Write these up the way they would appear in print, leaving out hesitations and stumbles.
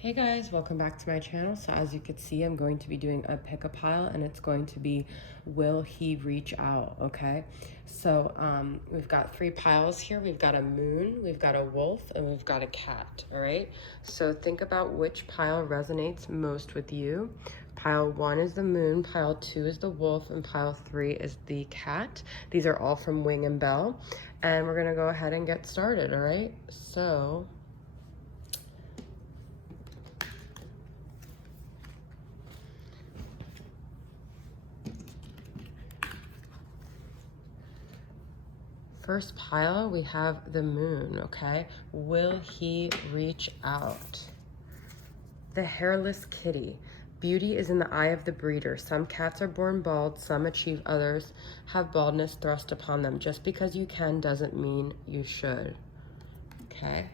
Hey guys, welcome back to my channel. So as you can see, I'm going to be doing a pick a pile and it's going to be, will he reach out? Okay. So we've got 3 piles here. We've got a moon, we've got a wolf, and we've got a cat. All right. So think about which pile resonates most with you. Pile 1 is the moon, pile 2 is the wolf, and pile 3 is the cat. These are all from Wing and Bell. And we're gonna go ahead and get started. All right. So first pile, we have the moon, okay? Will he reach out? The hairless kitty. Beauty is in the eye of the breeder. Some cats are born bald, some achieve, others have baldness thrust upon them. Just because you can doesn't mean you should, okay?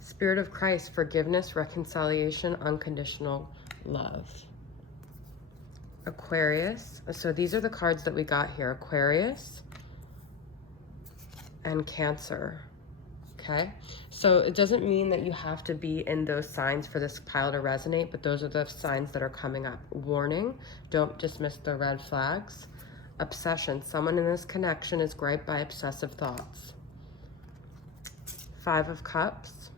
Spirit of Christ, forgiveness, reconciliation, unconditional love. Aquarius. So these are the cards that we got here. Aquarius and Cancer. Okay, so it doesn't mean that you have to be in those signs for this pile to resonate, but those are the signs that are coming up. Warning, don't dismiss the red flags. Obsession, someone in this connection is griped by obsessive thoughts. 5 of Cups.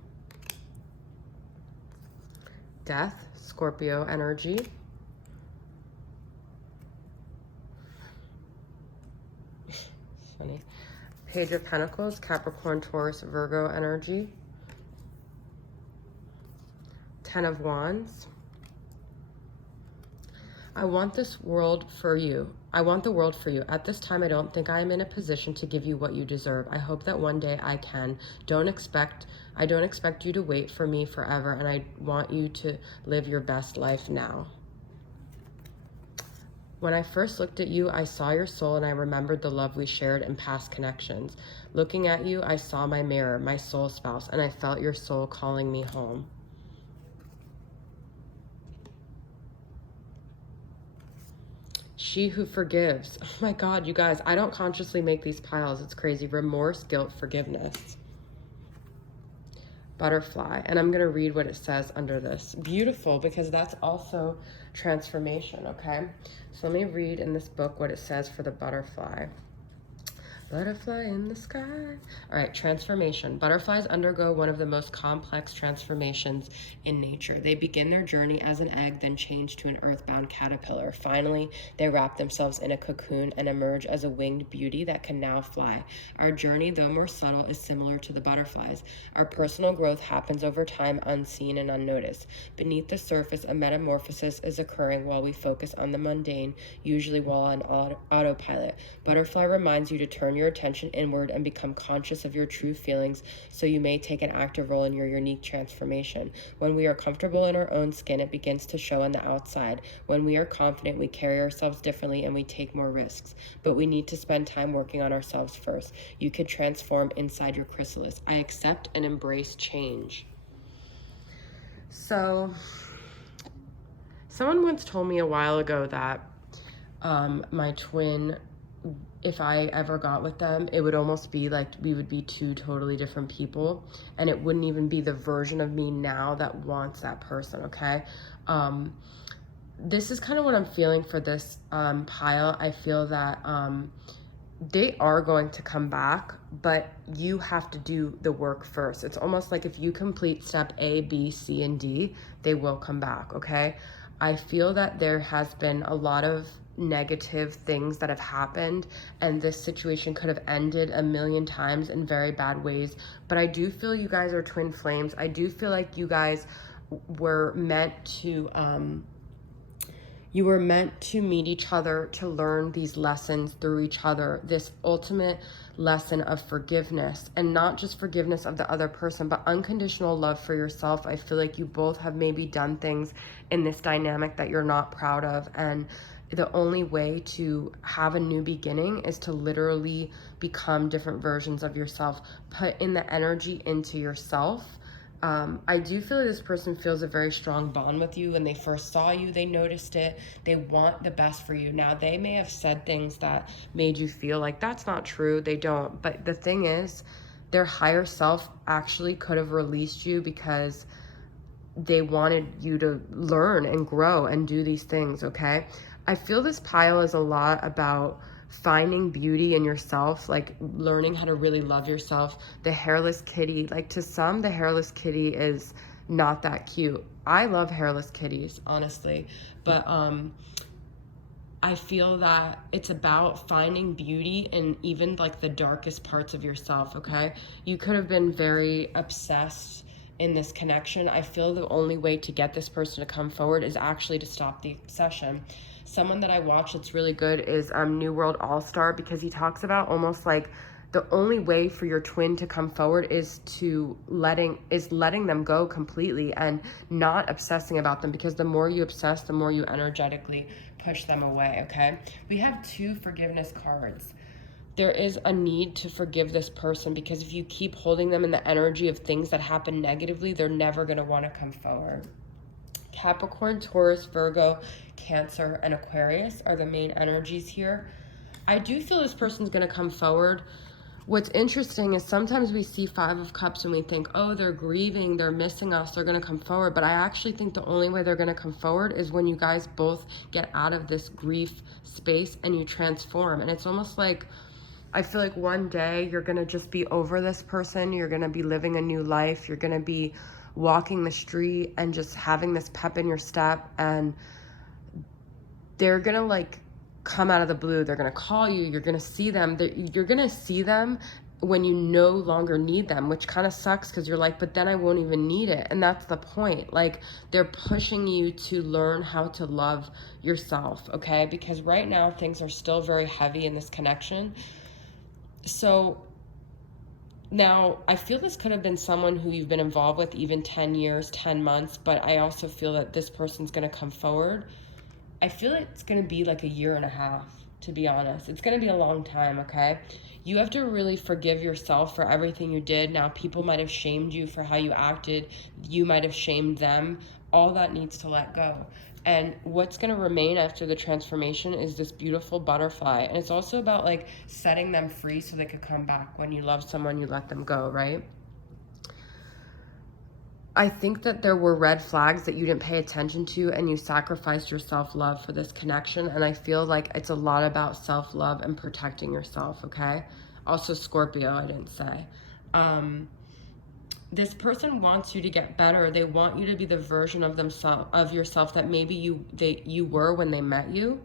Death, Scorpio energy. Funny. Page of Pentacles, Capricorn, Taurus, Virgo energy. 10 of Wands. I want this world for you. I want the world for you. At this time, I don't think I am in a position to give you what you deserve. I hope that one day I can. I don't expect you to wait for me forever, and I want you to live your best life now. When I first looked at you, I saw your soul and I remembered the love we shared in past connections. Looking at you, I saw my mirror, my soul spouse, and I felt your soul calling me home. She who forgives. Oh my God, you guys, I don't consciously make these piles. It's crazy. Remorse, guilt, forgiveness. Butterfly. And I'm going to read what it says under this. Beautiful, because that's also transformation, okay? So let me read in this book what it says for the butterfly. Butterfly in the sky. All right, transformation. Butterflies undergo one of the most complex transformations in nature. They begin their journey as an egg, then change to an earthbound caterpillar. Finally, they wrap themselves in a cocoon and emerge as a winged beauty that can now fly. Our journey, though more subtle, is similar to the butterflies. Our personal growth happens over time, unseen and unnoticed. Beneath the surface, a metamorphosis is occurring while we focus on the mundane, usually while on autopilot. Butterfly reminds you to turn your attention inward and become conscious of your true feelings so you may take an active role in your unique transformation. When we are comfortable in our own skin, it begins to show on the outside. When we are confident, we carry ourselves differently and we take more risks. But we need to spend time working on ourselves first. You can transform inside your chrysalis. I accept and embrace change. So, someone once told me a while ago that my twin, if I ever got with them, it would almost be like we would be 2 totally different people, and it wouldn't even be the version of me now that wants that person, okay? This is kind of what I'm feeling for this pile. I feel that they are going to come back, but you have to do the work first. It's almost like if you complete step A, B, C, and D, they will come back, okay? I feel that there has been a lot of negative things that have happened, and this situation could have ended a million times in very bad ways, but I do feel you guys are twin flames. I do feel like you guys were meant to meet each other, to learn these lessons through each other, this ultimate lesson of forgiveness, and not just forgiveness of the other person, but unconditional love for yourself. I feel like you both have maybe done things in this dynamic that you're not proud of, and the only way to have a new beginning is to literally become different versions of yourself. Put in the energy into yourself. I do feel like this person feels a very strong bond with you. When they first saw you, they noticed it. They want the best for you. Now, they may have said things that made you feel like that's not true. They don't. But the thing is, their higher self actually could have released you because they wanted you to learn and grow and do these things, okay? I feel this pile is a lot about finding beauty in yourself, like learning how to really love yourself. The hairless kitty, like to some, the hairless kitty is not that cute. I love hairless kitties, honestly, but I feel that it's about finding beauty in even like the darkest parts of yourself, okay? You could have been very obsessed in this connection. I feel the only way to get this person to come forward is actually to stop the obsession. Someone that I watch that's really good is New World All-Star, because he talks about almost like the only way for your twin to come forward is letting them go completely and not obsessing about them, because the more you obsess, the more you energetically push them away, okay? We have 2 forgiveness cards. There is a need to forgive this person, because if you keep holding them in the energy of things that happen negatively, they're never going to want to come forward. Capricorn, Taurus, Virgo, Cancer, and Aquarius are the main energies here. I do feel this person's going to come forward. What's interesting is sometimes we see 5 of Cups and we think, oh, they're grieving, they're missing us, they're going to come forward. But I actually think the only way they're going to come forward is when you guys both get out of this grief space and you transform. And it's almost like, I feel like one day you're going to just be over this person. You're going to be living a new life. You're going to be walking the street and just having this pep in your step. And they're going to like come out of the blue. They're going to call you. You're going to see them. You're going to see them when you no longer need them, which kind of sucks, because you're like, but then I won't even need it. And that's the point. Like, they're pushing you to learn how to love yourself, okay? Because right now things are still very heavy in this connection. So now I feel this could have been someone who you've been involved with even 10 years, 10 months, but I also feel that this person's going to come forward. I feel it's going to be like a year and a half, to be honest. It's going to be a long time, okay? You have to really forgive yourself for everything you did. Now, people might have shamed you for how you acted. You might have shamed them. All that needs to let go. And what's going to remain after the transformation is this beautiful butterfly. And it's also about like setting them free so they could come back. When you love someone, you let them go, right? I think that there were red flags that you didn't pay attention to, and you sacrificed your self-love for this connection. And I feel like it's a lot about self-love and protecting yourself, okay? Also Scorpio, I didn't say. This person wants you to get better. They want you to be the version of yourself that maybe you were when they met you.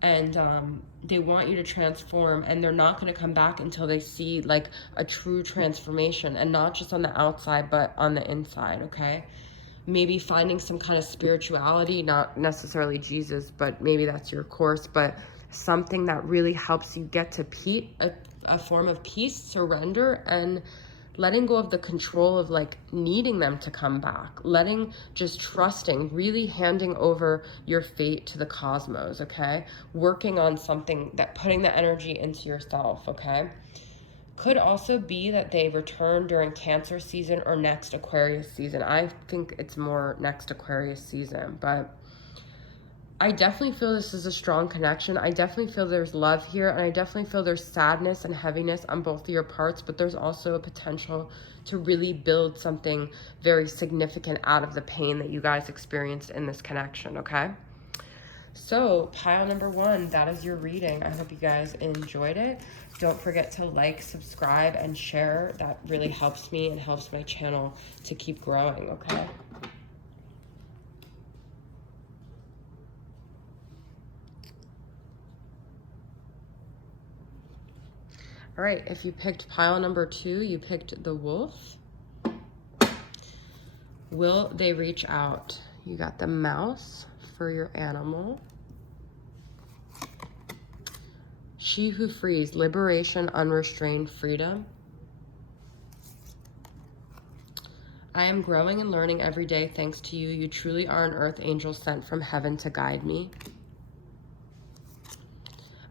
And they want you to transform, and they're not going to come back until they see like a true transformation, and not just on the outside but on the inside, okay? Maybe finding some kind of spirituality, not necessarily Jesus, but maybe that's your course, but something that really helps you get to a form of peace, surrender, and letting go of the control of like needing them to come back, just trusting, really handing over your fate to the cosmos, okay? Working on something, that putting the energy into yourself, okay? Could also be that they return during Cancer season or next Aquarius season. I think it's more next Aquarius season, but I definitely feel this is a strong connection. I definitely feel there's love here, and I definitely feel there's sadness and heaviness on both of your parts, but there's also a potential to really build something very significant out of the pain that you guys experienced in this connection, okay? So pile number 1, that is your reading. I hope you guys enjoyed it. Don't forget to like, subscribe, and share. That really helps me and helps my channel to keep growing, okay? All right, if you picked pile number 2, you picked the wolf. Will they reach out? You got the mouse for your animal. She who frees, liberation, unrestrained freedom. I am growing and learning every day thanks to you. You truly are an earth angel sent from heaven to guide me.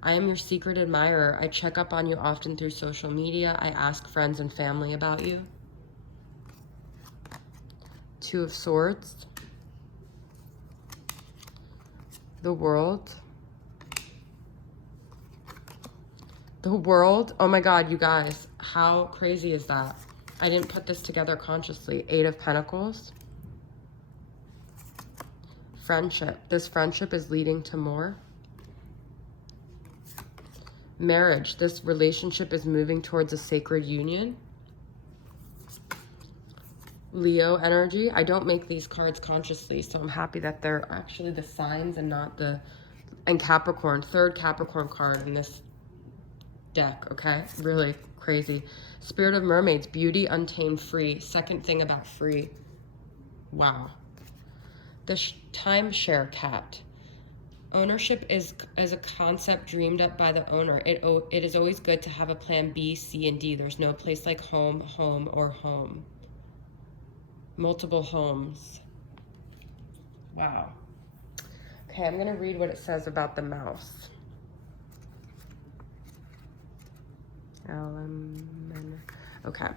I am your secret admirer. I check up on you often through social media. I ask friends and family about you. 2 of Swords. The World. The World. Oh my God, you guys. How crazy is that? I didn't put this together consciously. 8 of Pentacles. Friendship. This friendship is leading to more. Marriage. This relationship is moving towards a sacred union. Leo energy. I don't make these cards consciously, so I'm happy that they're actually the signs and not the... And Capricorn. Third Capricorn card in this deck, okay? Really crazy. Spirit of Mermaids. Beauty, untamed, free. Second thing about free. Wow. The timeshare cat. Ownership is a concept dreamed up by the owner. It is always good to have a plan B, C, and D. There's no place like home, home, or home. Multiple homes. Wow. Okay, I'm going to read what it says about the mouse. Okay.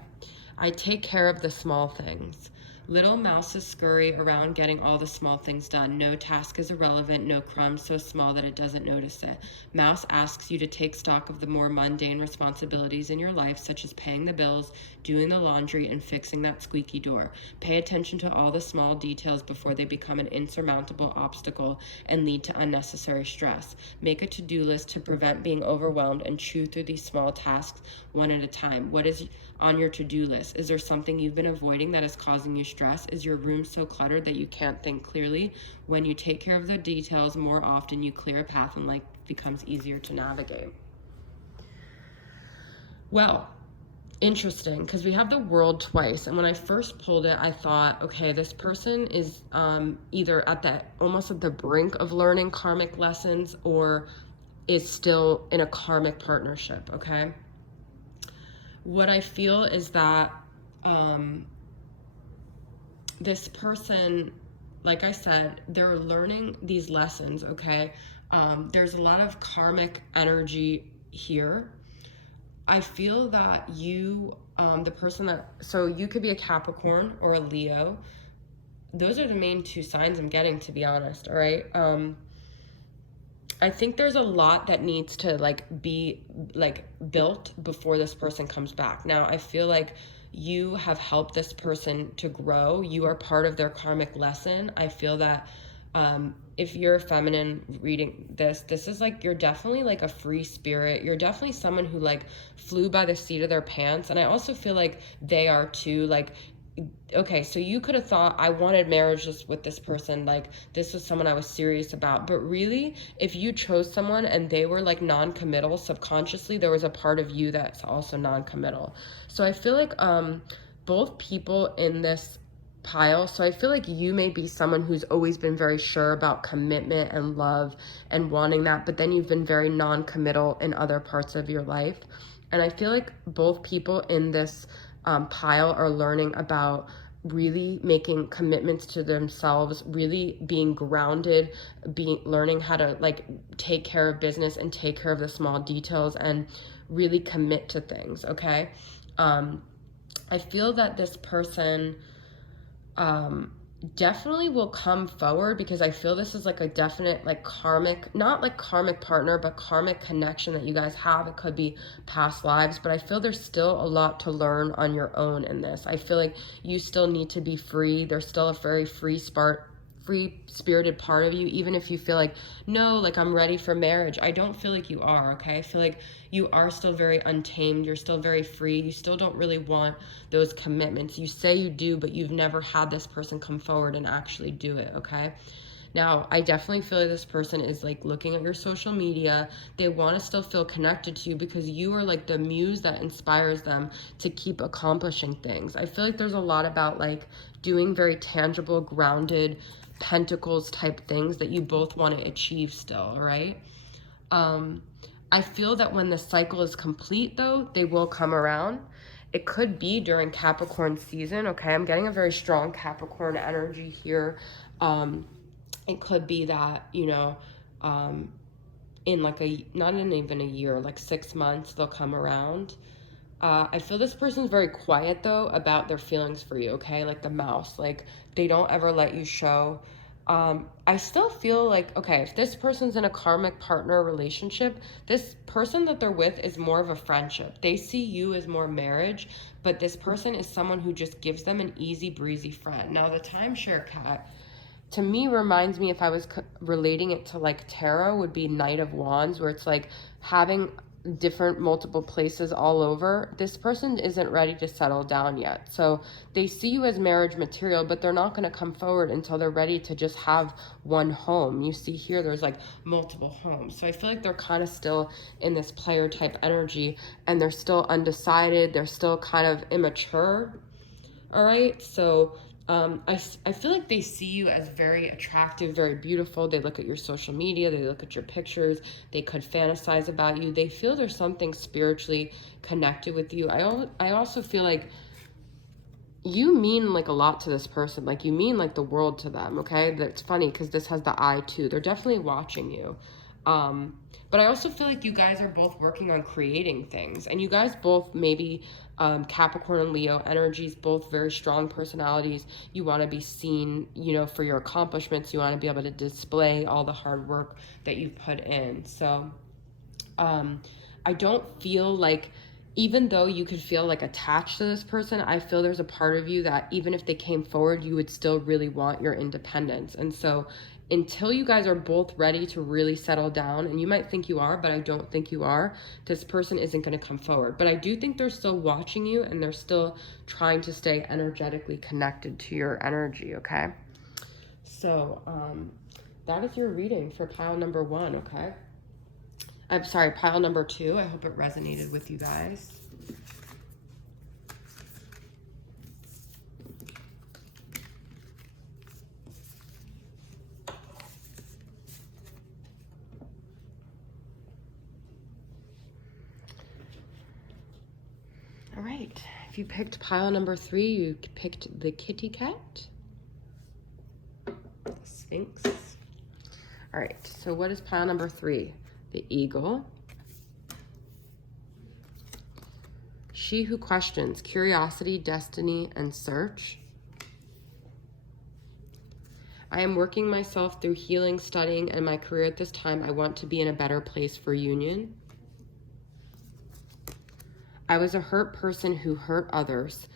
I take care of the small things. Little mouses scurry around getting all the small things done. No task is irrelevant, no crumb so small that it doesn't notice it. Mouse asks you to take stock of the more mundane responsibilities in your life, such as paying the bills, doing the laundry, and fixing that squeaky door. Pay attention to all the small details before they become an insurmountable obstacle and lead to unnecessary stress. Make a to-do list to prevent being overwhelmed and chew through these small tasks one at a time. What is on your to-do list? Is there something you've been avoiding that is causing you stress? Is your room so cluttered that you can't think clearly? When you take care of the details more often, you clear a path and life becomes easier to navigate. Well, interesting, because we have the World twice, and when I first pulled it, I thought, okay, this person is either almost at the brink of learning karmic lessons or is still in a karmic partnership, okay? What I feel is that this person, like I said, they're learning these lessons, okay? There's a lot of karmic energy here. I feel that you, the person that, so you could be a Capricorn or a Leo. Those are the main two signs I'm getting, to be honest, all right? I think there's a lot that needs to be built before this person comes back. Now, I feel like you have helped this person to grow. You are part of their karmic lesson. I feel that if you're a feminine reading this is you're definitely a free spirit. You're definitely someone who flew by the seat of their pants. And I also feel like they are too. Okay, so you could have thought, I wanted marriage with this person, this was someone I was serious about, but really, if you chose someone and they were non-committal, subconsciously there was a part of you that's also non-committal. So I feel like both people in this pile, so I feel like you may be someone who's always been very sure about commitment and love and wanting that, but then you've been very non-committal in other parts of your life. And I feel like both people in this pile are learning about really making commitments to themselves, really being grounded, learning how to take care of business and take care of the small details and really commit to things, okay? I feel that this person definitely will come forward, because I feel this is a definite karmic, not karmic partner, but karmic connection that you guys have. It could be past lives, but I feel there's still a lot to learn on your own in this. I feel like you still need to be free. There's still a very free-spirited part of you, even if you feel no, I'm ready for marriage. I don't feel like you are, okay? I feel like you are still very untamed. You're still very free. You still don't really want those commitments. You say you do, but you've never had this person come forward and actually do it, okay? Now, I definitely feel like this person is looking at your social media. They want to still feel connected to you because you are the muse that inspires them to keep accomplishing things. I feel like there's a lot about doing very tangible, grounded, pentacles type things that you both want to achieve still, all right? I feel that when the cycle is complete, though, they will come around. It could be during Capricorn season, okay? I'm getting a very strong Capricorn energy here. It could be that, in not in even a year, 6 months, they'll come around. I feel this person's very quiet, though, about their feelings for you, okay? The mouse, they don't ever let you show. I still feel okay, if this person's in a karmic partner relationship, this person that they're with is more of a friendship. They see you as more marriage, but this person is someone who just gives them an easy breezy friend. Now, the timeshare cat to me reminds me, if I was relating it to like tarot, would be Knight of Wands, where it's like having different multiple places all over. This person isn't ready to settle down yet. So they see you as marriage material, but they're not going to come forward until they're ready to just have one home. You see here, there's like multiple homes. So I feel like they're kind of still in this player type energy, and they're still undecided. They're still kind of immature. All right. So I feel like they see you as very attractive, very beautiful. They look at your social media, they look at your pictures, they could fantasize about you. They feel there's something spiritually connected with you. I also feel like you mean like a lot to this person. Like you mean like the world to them, okay? That's funny because this has the eye too. They're definitely watching you. But I also feel like you guys are both working on creating things, and you guys both maybe Capricorn and Leo energies, both very strong personalities. You want to be seen, you know, for your accomplishments. You want to be able to display all the hard work that you've put in. So I don't feel like, even though you could feel like attached to this person, I feel there's a part of you that even if they came forward, you would still really want your independence. And so until you guys are both ready to really settle down, and you might think you are, but I don't think you are, this person isn't going to come forward. But I do think they're still watching you, and they're still trying to stay energetically connected to your energy, okay? So that is your reading for pile number 1, okay? I'm sorry, pile number 2. I hope it resonated with you guys. All right, if you picked pile number 3, you picked the kitty cat, the Sphinx. All right, so what is pile number 3? The eagle. She who questions, curiosity, destiny, and search. I am working myself through healing, studying, and my career at this time. I want to be in a better place for union. I was a hurt person who hurt others,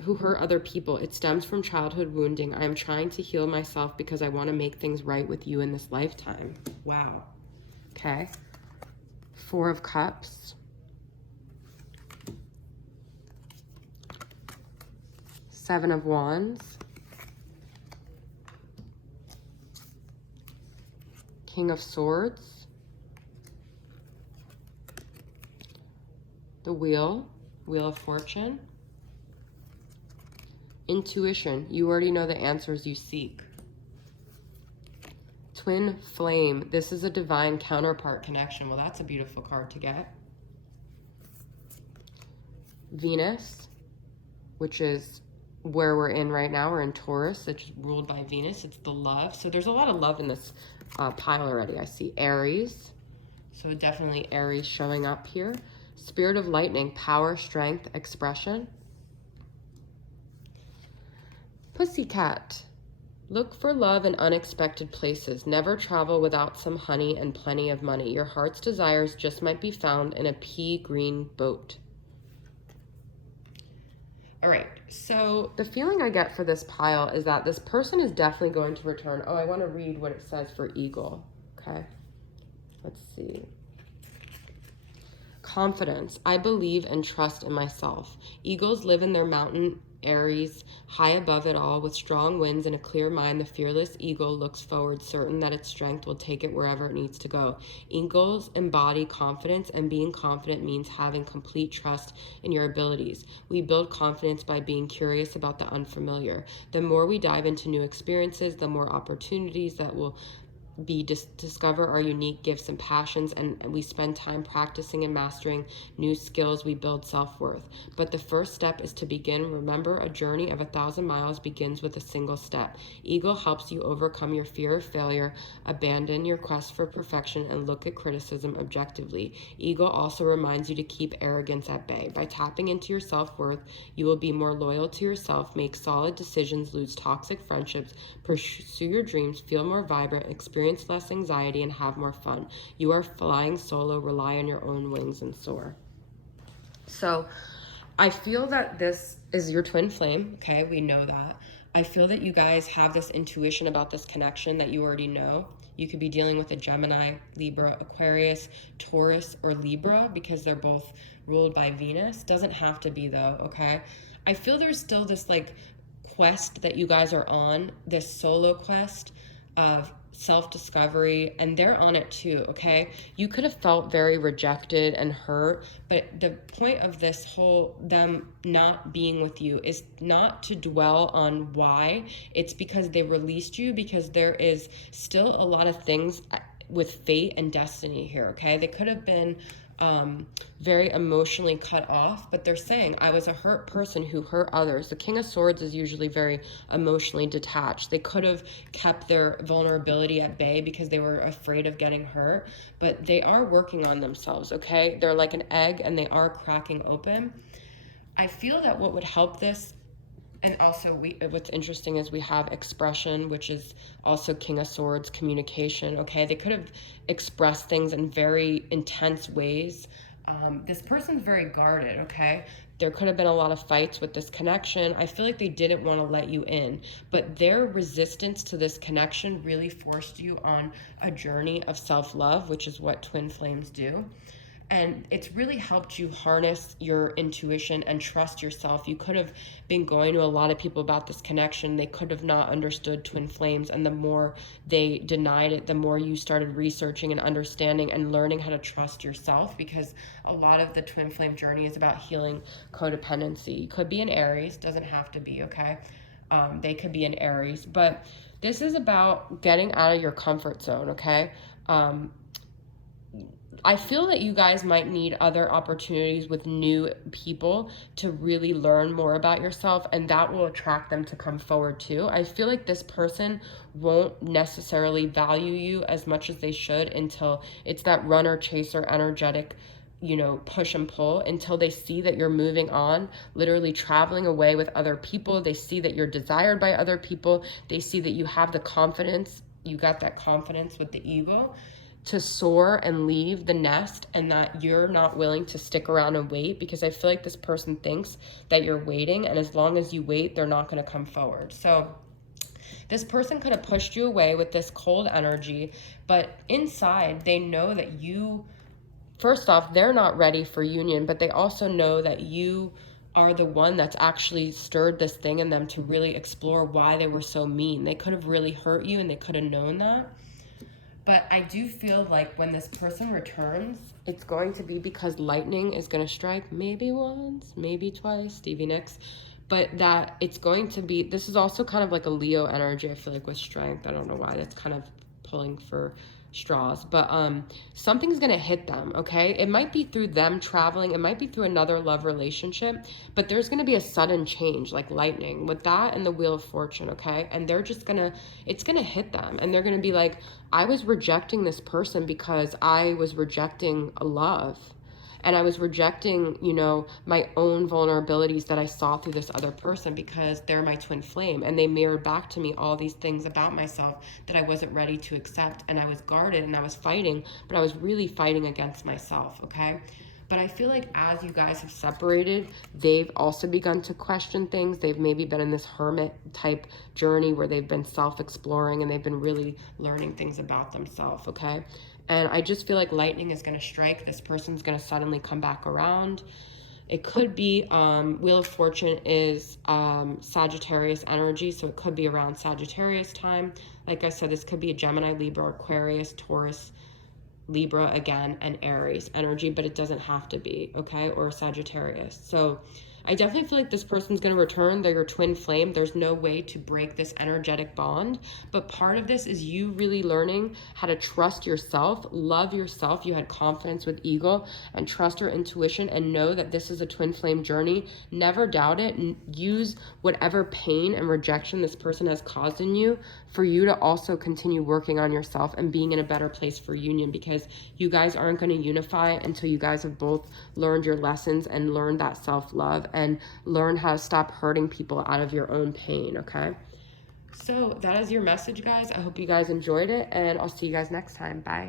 who hurt other people. It stems from childhood wounding. I am trying to heal myself because I want to make things right with you in this lifetime. Wow. Okay. 4 of Cups. 7 of Wands. King of Swords. The Wheel of Fortune. Intuition. You already know the answers you seek. Twin Flame. This is a divine counterpart connection. Well, that's a beautiful card to get. Venus, which is where we're in right now. We're in Taurus. It's ruled by Venus. It's the love. So there's a lot of love in this pile already. I see Aries. So definitely Aries showing up here. Spirit of Lightning, power, strength, expression. Pussycat. Look for love in unexpected places. Never travel without some honey and plenty of money. Your heart's desires just might be found in a pea green boat. All right, so the feeling I get for this pile is that this person is definitely going to return. Oh, I want to read what it says for eagle. Okay, let's see. Confidence. I believe and trust in myself. Eagles live in their mountain Aries, high above it all, with strong winds and a clear mind. The fearless eagle looks forward, certain that its strength will take it wherever it needs to go. Eagles embody confidence, and being confident means having complete trust in your abilities. We build confidence by being curious about the unfamiliar. The more we dive into new experiences, the more opportunities that will discover our unique gifts and passions, and we spend time practicing and mastering new skills. We build self-worth. But the first step is to begin. Remember, a journey of 1,000 miles begins with a single step. Eagle helps you overcome your fear of failure, abandon your quest for perfection, and look at criticism objectively. Eagle also reminds you to keep arrogance at bay. By tapping into your self-worth, you will be more loyal to yourself, make solid decisions, lose toxic friendships, pursue your dreams, feel more vibrant, experience less anxiety, and have more fun. You are flying solo. Rely on your own wings and soar. So I feel that this is your twin flame. Okay, we know that. I feel that you guys have this intuition about this connection that you already know. You could be dealing with a Gemini, Libra, Aquarius, Taurus, or Libra because they're both ruled by Venus. Doesn't have to be though, okay? I feel there's still this like quest that you guys are on, this solo quest of self-discovery, and they're on it too, okay? You could have felt very rejected and hurt, but the point of this whole them not being with you is not to dwell on why. It's because they released you, because there is still a lot of things with fate and destiny here, okay? They could have been very emotionally cut off, but they're saying, I was a hurt person who hurt others. The King of Swords is usually very emotionally detached. They could have kept their vulnerability at bay because they were afraid of getting hurt, but they are working on themselves, okay? They're like an egg and they are cracking open. I feel that what would help this, and also what's interesting is we have expression, which is also King of Swords, communication, okay? They could have expressed things in very intense ways. This person's very guarded, okay? There could have been a lot of fights with this connection. I feel like they didn't want to let you in, but their resistance to this connection really forced you on a journey of self-love, which is what twin flames do. And it's really helped you harness your intuition and trust yourself. You could have been going to a lot of people about this connection. They could have not understood twin flames. And the more they denied it, the more you started researching and understanding and learning how to trust yourself, because a lot of the twin flame journey is about healing codependency. You could be an Aries, doesn't have to be, okay? They could be an Aries. But this is about getting out of your comfort zone, okay? I feel that you guys might need other opportunities with new people to really learn more about yourself, and that will attract them to come forward too. I feel like this person won't necessarily value you as much as they should until it's that runner chaser energetic, you know, push and pull, until they see that you're moving on, literally traveling away with other people. They see that you're desired by other people. They see that you have the confidence, you got that confidence with the eagle to soar and leave the nest, and that you're not willing to stick around and wait, because I feel like this person thinks that you're waiting, and as long as you wait, they're not going to come forward. So this person could have pushed you away with this cold energy, but inside they know that you, first off, they're not ready for union, but they also know that you are the one that's actually stirred this thing in them to really explore why they were so mean. They could have really hurt you, and they could have known that. But I do feel like when this person returns, it's going to be because lightning is going to strike maybe once, maybe twice, Stevie Nicks. But that it's going to be, this is also kind of like a Leo energy, I feel like, with strength. I don't know why that's kind of pulling for straws, but something's gonna hit them, okay? It might be through them traveling, it might be through another love relationship, but there's gonna be a sudden change, like lightning with that and the Wheel of Fortune, okay? And they're just gonna, it's gonna hit them, and they're gonna be like, I was rejecting this person because I was rejecting a love, and I was rejecting, you know, my own vulnerabilities that I saw through this other person, because they're my twin flame, and they mirrored back to me all these things about myself that I wasn't ready to accept, and I was guarded and I was fighting, but I was really fighting against myself, okay? But I feel like as you guys have separated, they've also begun to question things. They've maybe been in this hermit type journey where they've been self-exploring, and they've been really learning things about themselves, okay? And I just feel like lightning is going to strike. This person's going to suddenly come back around. It could be, Wheel of Fortune is Sagittarius energy, so it could be around Sagittarius time. Like I said, this could be a Gemini, Libra, Aquarius, Taurus, Libra again, and Aries energy, but it doesn't have to be, okay? Or Sagittarius. So I definitely feel like this person's going to return. They're your twin flame. There's no way to break this energetic bond. But part of this is you really learning how to trust yourself, love yourself. You had confidence with Eagle, and trust your intuition, and know that this is a twin flame journey. Never doubt it. Use whatever pain and rejection this person has caused in you for you to also continue working on yourself and being in a better place for union, because you guys aren't going to unify until you guys have both learned your lessons and learned that self-love and learn how to stop hurting people out of your own pain, okay? So that is your message, guys. I hope you guys enjoyed it, and I'll see you guys next time. Bye.